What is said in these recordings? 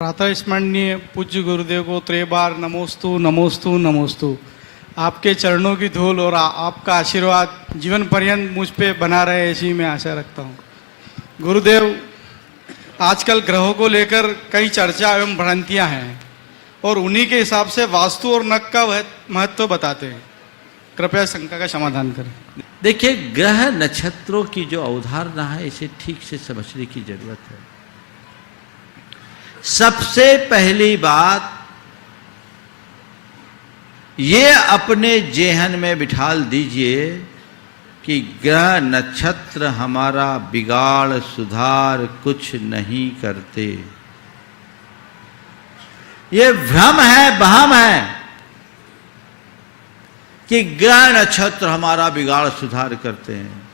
प्रातः स्मरणीय पूज्य गुरुदेव को 3 बार नमोस्तु नमोस्तु नमोस्तु। आपके चरणों की धूल और आपका आशीर्वाद जीवन पर्यंत मुझ पे बना रहे, ऐसी मैं आशा रखता हूँ। गुरुदेव, आजकल ग्रहों को लेकर कई चर्चा एवं भ्रांतियाँ हैं और उन्हीं के हिसाब से वास्तु और नख का महत्व बताते हैं। कृपया शंका का समाधान करें। देखिए, ग्रह नक्षत्रों की जो अवधारणा है इसे ठीक से समझने की जरूरत है। सबसे पहली बात ये अपने जेहन में बिठाल दीजिए कि ग्रह नक्षत्र हमारा बिगाड़ सुधार कुछ नहीं करते। ये भ्रम है, वहम है कि ग्रह नक्षत्र हमारा बिगाड़ सुधार करते हैं।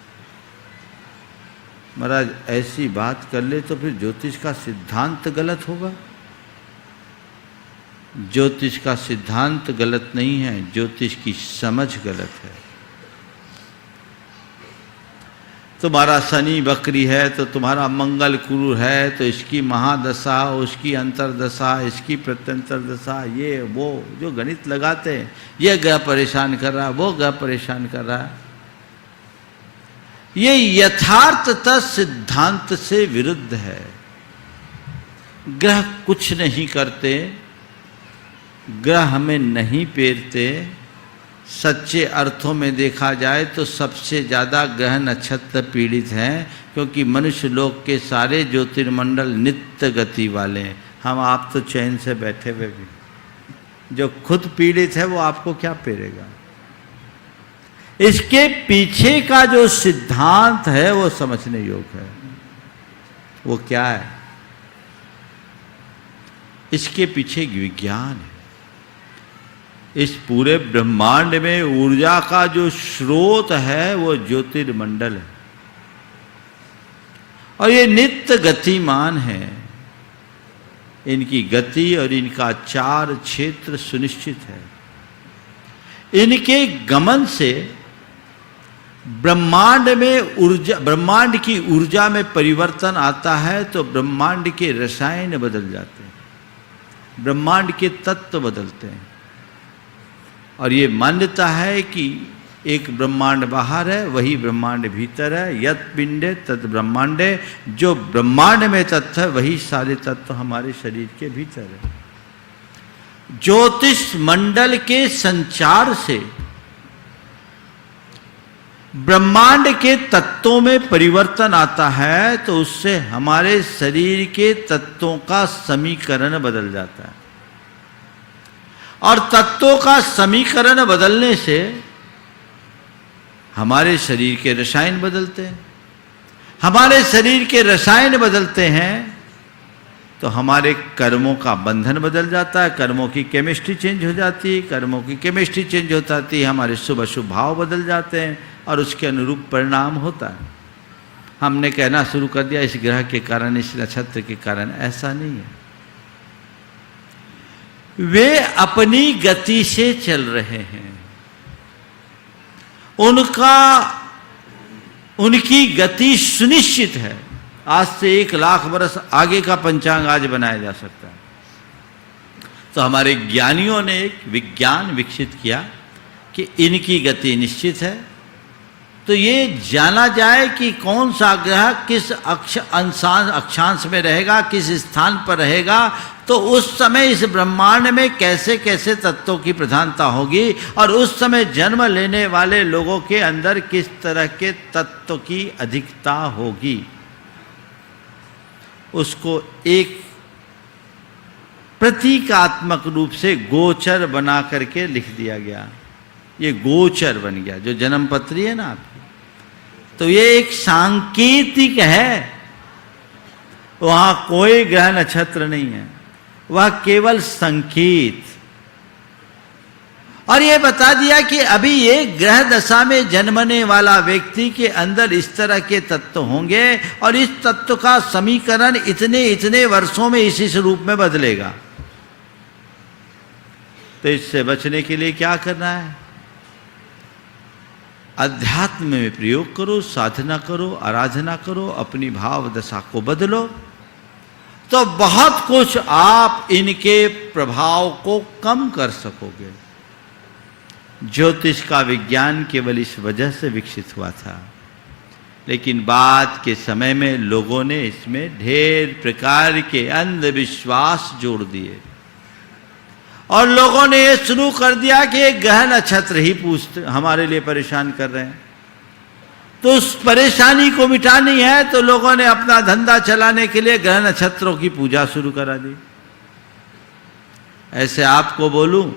महाराज, ऐसी बात कर ले तो फिर ज्योतिष का सिद्धांत गलत होगा। ज्योतिष का सिद्धांत गलत नहीं है, ज्योतिष की समझ गलत है। तुम्हारा शनि वक्री है तो तुम्हारा मंगल क्रूर है तो इसकी महादशा, उसकी अंतरदशा, इसकी प्रत्यंतर दशा, ये वो जो गणित लगाते हैं, ये ग्रह परेशान कर रहा है, वो ग्रह परेशान कर रहा है, ये यथार्थतः सिद्धांत से विरुद्ध है। ग्रह कुछ नहीं करते, ग्रह हमें नहीं पेरते। सच्चे अर्थों में देखा जाए तो सबसे ज़्यादा ग्रह नक्षत्र पीड़ित हैं, क्योंकि मनुष्य लोक के सारे ज्योतिर्मंडल नित्य गति वाले हैं। हम आप तो चैन से बैठे हुए भी, जो खुद पीड़ित है वो आपको क्या पेरेगा। इसके पीछे का जो सिद्धांत है वो समझने योग्य है। वो क्या है? इसके पीछे एक विज्ञान है। इस पूरे ब्रह्मांड में ऊर्जा का जो स्रोत है वो ज्योतिर्मंडल है और ये नित्य गतिमान है। इनकी गति और इनका चार क्षेत्र सुनिश्चित है। इनके गमन से ब्रह्मांड में ऊर्जा, ब्रह्मांड की ऊर्जा में परिवर्तन आता है तो ब्रह्मांड के रसायन बदल जाते हैं, ब्रह्मांड के तत्व बदलते हैं। और ये मान्यता है कि एक ब्रह्मांड बाहर है, वही ब्रह्मांड भीतर है। यत् पिंडे तत् ब्रह्मांडे, जो ब्रह्मांड में तत्व है वही सारे तत्व हमारे शरीर के भीतर है। ज्योतिष मंडल के संचार से ब्रह्मांड के तत्वों में परिवर्तन आता है तो उससे हमारे शरीर के तत्वों का समीकरण बदल जाता है और तत्वों का समीकरण बदलने से हमारे शरीर के रसायन बदलते हैं। हमारे शरीर के रसायन बदलते हैं तो हमारे कर्मों का बंधन बदल जाता है, कर्मों की केमिस्ट्री चेंज हो जाती है। कर्मों की केमिस्ट्री चेंज हो जाती है, हमारे शुभ अशुभ भाव बदल जाते हैं और उसके अनुरूप परिणाम होता है। हमने कहना शुरू कर दिया इस ग्रह के कारण, इस नक्षत्र के कारण, ऐसा नहीं है। वे अपनी गति से चल रहे हैं। उनकी गति सुनिश्चित है। आज से 1,00,000 वर्ष आगे का पंचांग आज बनाया जा सकता है। तो हमारे ज्ञानियों ने एक विज्ञान विकसित किया कि इनकी गति निश्चित है। तो ये जाना जाए कि कौन सा ग्रह किस अक्षांश में रहेगा, किस स्थान पर रहेगा, तो उस समय इस ब्रह्मांड में कैसे कैसे तत्वों की प्रधानता होगी और उस समय जन्म लेने वाले लोगों के अंदर किस तरह के तत्व की अधिकता होगी, उसको एक प्रतीकात्मक रूप से गोचर बना करके लिख दिया गया। ये गोचर बन गया, जो जन्म पत्री है ना आपकी, तो ये एक सांकेतिक है। वहां कोई ग्रह नक्षत्र नहीं है, वह केवल संकेत। और ये बता दिया कि अभी ये ग्रह दशा में जन्मने वाला व्यक्ति के अंदर इस तरह के तत्व होंगे और इस तत्व का समीकरण इतने इतने वर्षों में इस रूप में बदलेगा। तो इससे बचने के लिए क्या करना है? अध्यात्म में प्रयोग करो, साधना करो, आराधना करो, अपनी भाव दशा को बदलो। तो बहुत कुछ आप इनके प्रभाव को कम कर सकोगे। ज्योतिष का विज्ञान केवल इस वजह से विकसित हुआ था, लेकिन बाद के समय में लोगों ने इसमें ढेर प्रकार के अंधविश्वास जोड़ दिए और लोगों ने ये शुरू कर दिया कि एक ग्रह नक्षत्र ही पूछते हमारे लिए परेशान कर रहे हैं। तो उस परेशानी को मिटानी है तो लोगों ने अपना धंधा चलाने के लिए ग्रह नक्षत्रों की पूजा शुरू करा दी। ऐसे आपको बोलूं,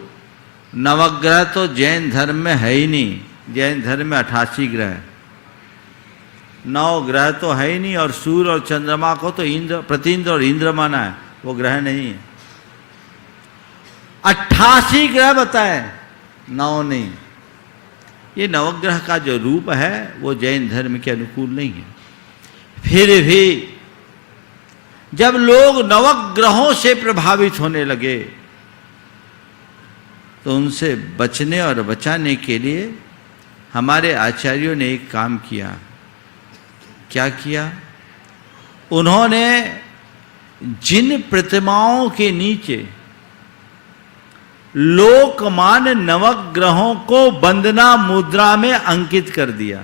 नवग्रह तो जैन धर्म में है ही नहीं। जैन धर्म में 88 ग्रह है, 9 ग्रह तो है ही नहीं, और सूर्य और चंद्रमा को तो इंद्र, प्रतीन्द्र और इंद्र माना है, वो ग्रह नहीं है। 88 ग्रह बताए, 9 नहीं। ये नवग्रह का जो रूप है वो जैन धर्म के अनुकूल नहीं है। फिर भी जब लोग नवग्रहों से प्रभावित होने लगे तो उनसे बचने और बचाने के लिए हमारे आचार्यों ने एक काम किया। क्या किया? उन्होंने जिन प्रतिमाओं के नीचे लोकमान्य नवग्रहों को वंदना मुद्रा में अंकित कर दिया,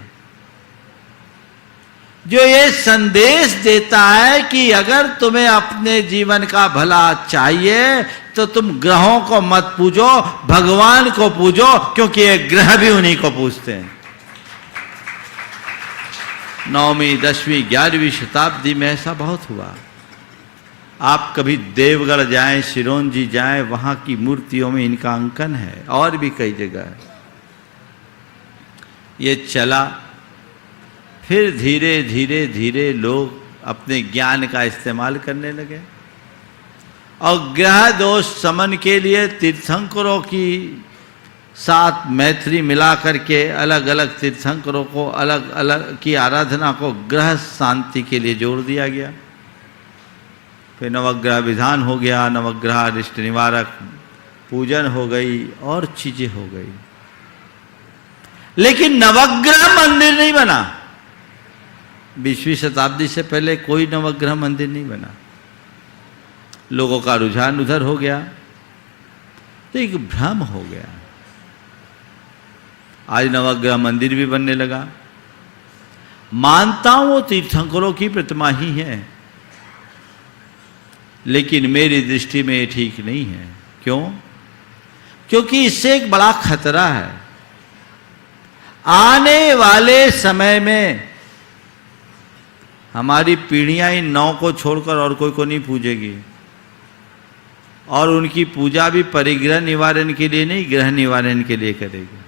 जो ये संदेश देता है कि अगर तुम्हें अपने जीवन का भला चाहिए तो तुम ग्रहों को मत पूजो, भगवान को पूजो, क्योंकि ये ग्रह भी उन्हीं को पूजते हैं। 9वीं 10वीं 11वीं शताब्दी में ऐसा बहुत हुआ। आप कभी देवगढ़ जाएं, सिरोंजी जाएं, वहां की मूर्तियों में इनका अंकन है, और भी कई जगह है। ये चला, फिर धीरे धीरे धीरे लोग अपने ज्ञान का इस्तेमाल करने लगे और ग्रह दोष समन के लिए तीर्थंकरों की साथ मैत्री मिला करके अलग अलग तीर्थंकरों को अलग अलग की आराधना को ग्रह शांति के लिए जोड़ दिया गया। फिर नवग्रह विधान हो गया, नवग्रह अरिष्ट निवारक पूजन हो गई और चीजें हो गई, लेकिन नवग्रह मंदिर नहीं बना। 20वीं शताब्दी से पहले कोई नवग्रह मंदिर नहीं बना। लोगों का रुझान उधर हो गया तो एक भ्रम हो गया। आज नवग्रह मंदिर भी बनने लगा। मानता हूं वो तीर्थंकरों की प्रतिमा ही है, लेकिन मेरी दृष्टि में ये ठीक नहीं है। क्यों? क्योंकि इससे एक बड़ा खतरा है। आने वाले समय में हमारी पीढ़ियां इन 9 को छोड़कर और कोई को नहीं पूजेगी, और उनकी पूजा भी परिग्रह निवारण के लिए नहीं, ग्रह निवारण के लिए करेगी।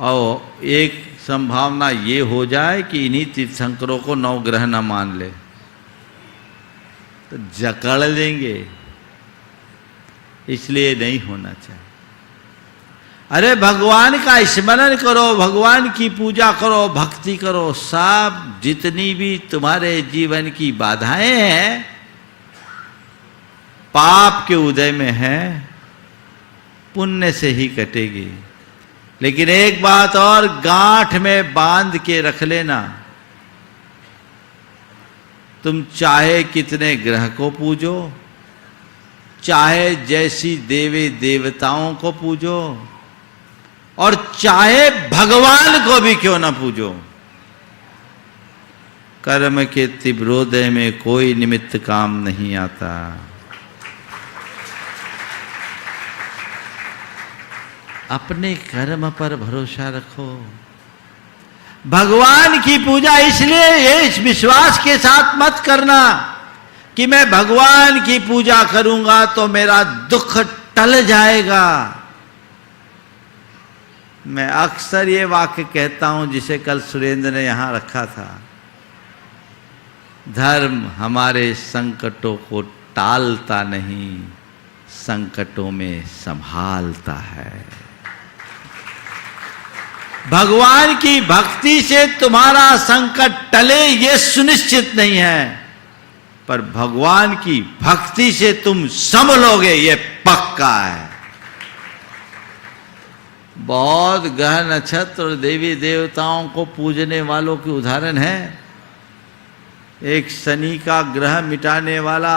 और एक संभावना ये हो जाए कि इन्हीं तीर्थंकरों को 9 ग्रह न मान ले तो जकड़ लेंगे, इसलिए नहीं होना चाहिए। अरे भगवान का स्मरण करो, भगवान की पूजा करो, भक्ति करो। सब जितनी भी तुम्हारे जीवन की बाधाएं हैं पाप के उदय में है, पुण्य से ही कटेगी। लेकिन एक बात और गांठ में बांध के रख लेना, तुम चाहे कितने ग्रह को पूजो, चाहे जैसी देवी देवताओं को पूजो, और चाहे भगवान को भी क्यों ना पूजो, कर्म के तीव्रोदय में कोई निमित्त काम नहीं आता। अपने कर्म पर भरोसा रखो। भगवान की पूजा इसलिए इस विश्वास के साथ मत करना कि मैं भगवान की पूजा करूंगा तो मेरा दुख टल जाएगा। मैं अक्सर ये वाक्य कहता हूं, जिसे कल सुरेंद्र ने यहां रखा था, धर्म हमारे संकटों को टालता नहीं, संकटों में संभालता है। भगवान की भक्ति से तुम्हारा संकट टले ये सुनिश्चित नहीं है, पर भगवान की भक्ति से तुम संभलोगे ये पक्का है। बहुत ग्रह नक्षत्र और देवी देवताओं को पूजने वालों के उदाहरण है। एक शनि का ग्रह मिटाने वाला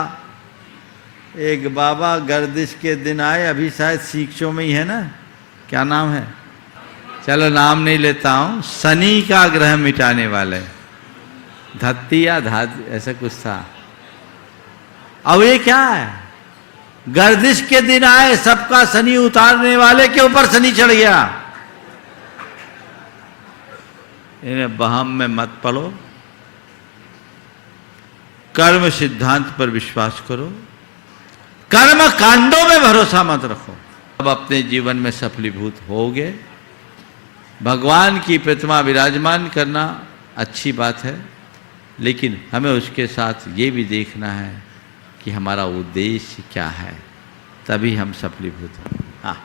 एक बाबा गर्दिश के दिन आए, अभी शायद सीखचों में ही है ना, क्या नाम है, चलो नाम नहीं लेता हूं, शनि का ग्रह मिटाने वाले, धत्ती या धात ऐसा कुछ था। अब ये क्या है, गर्दिश के दिन आए, सबका शनि उतारने वाले के ऊपर शनि चढ़ गया। इन्हें बहम में मत पड़ो, कर्म सिद्धांत पर विश्वास करो, कर्म कांडों में भरोसा मत रखो। अब अपने जीवन में सफलीभूत होगे। भगवान की प्रतिमा विराजमान करना अच्छी बात है, लेकिन हमें उसके साथ ये भी देखना है कि हमारा उद्देश्य क्या है, तभी हम सफलीभूत हों। हाँ।